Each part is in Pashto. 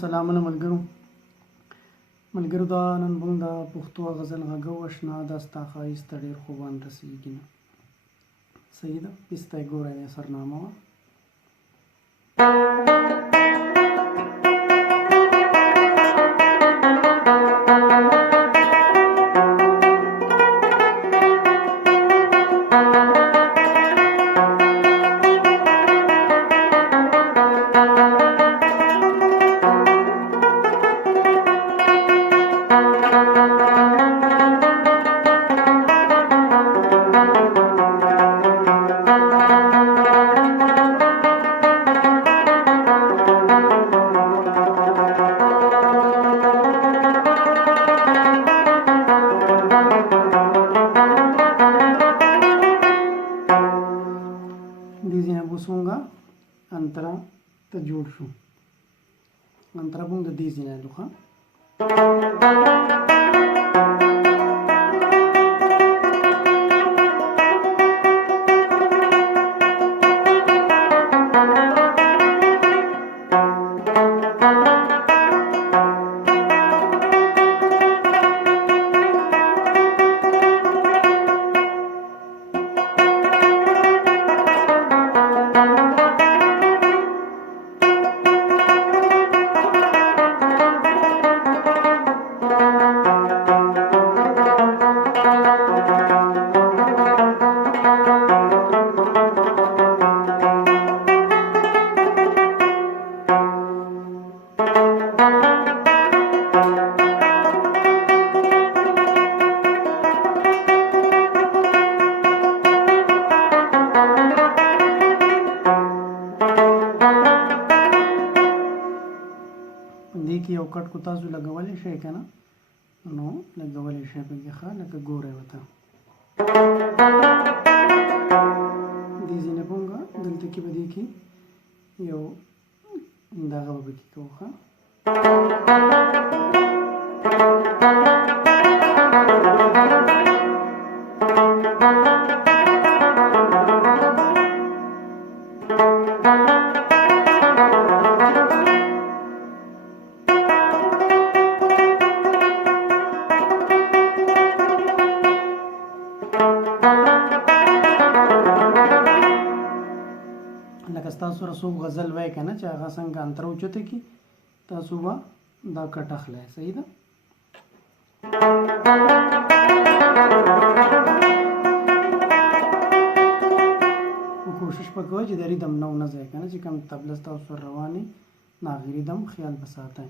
سلامونه ملګرو دا نن موږ د پښتو غزل غږو اشنا دا ستا ښایست ډېر خوبان رسېږي نه صحیح ده پسته یې ګوره د سرنامه وه antara terjun su antara bung de dizina duha देखिए यौ कट को ताजु लगवली शे कना नो लगवली शे पे के खा लग गोरे वता दीजिने पोंगा दलते की बदी की यौ दागा बकी को खा تاسو رسوب غزل وای کنه چې هغه څنګه انتر اوچته کی تاسو با دا کټ اخلئ صحیح ده کوشش وکړئ چې د ریدم نو نه ځای کنه چې کوم تبله تاسو رواني ناغری دم خیال بساتئ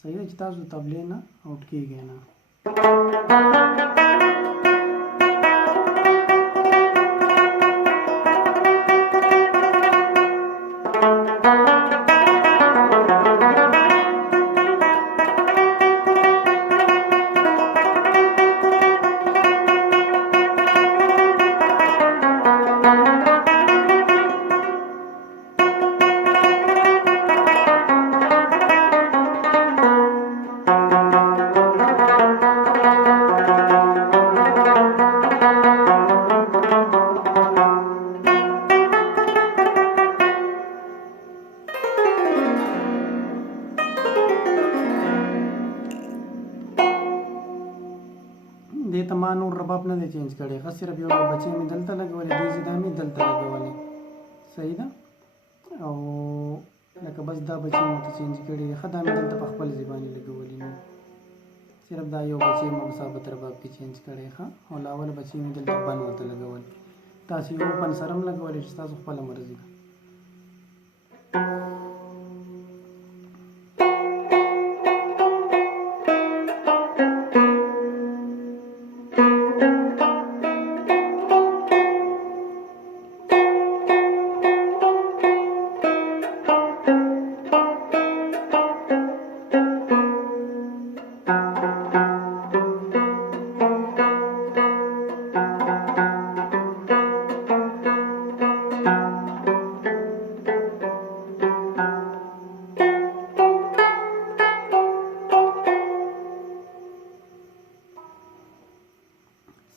صحیح ده چې تاسو تبلې نه اوټ کیږئ نه دې ته ما نور رباب نه دی چینج کړی، ښه صرف یو بچې مې دلته لګولې، دې زیدا مې دلته لګولې، صحیح ده. او لکه بس دا بچې مې ورته چینج کړي دي، ښه دا مې دلته په خپل ځای باندې لګولي نو صرف دا یو بچې مې ثابت رباب کې چینج کړی ښه. او لاول بچې مې دلته بن ورته لګول، تاسو یو اوپن سره هم لګولی چې تاسو خپله مرضي ده.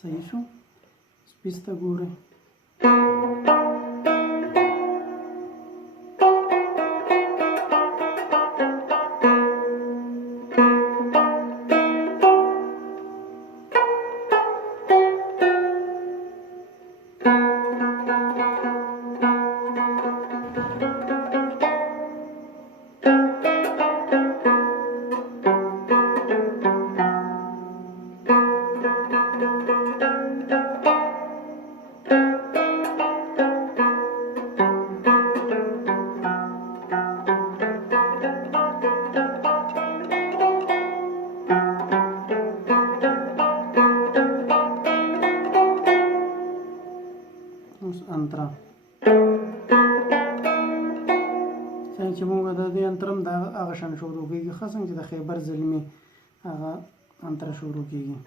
صحیح شو؟ سپیس ته ګورئ. انترا څنګه چې موږ د دې انترم د هغه شان شروع کېږي، ښه څنګه چې د خیبر زلمي هغه انترا شروع کېږي.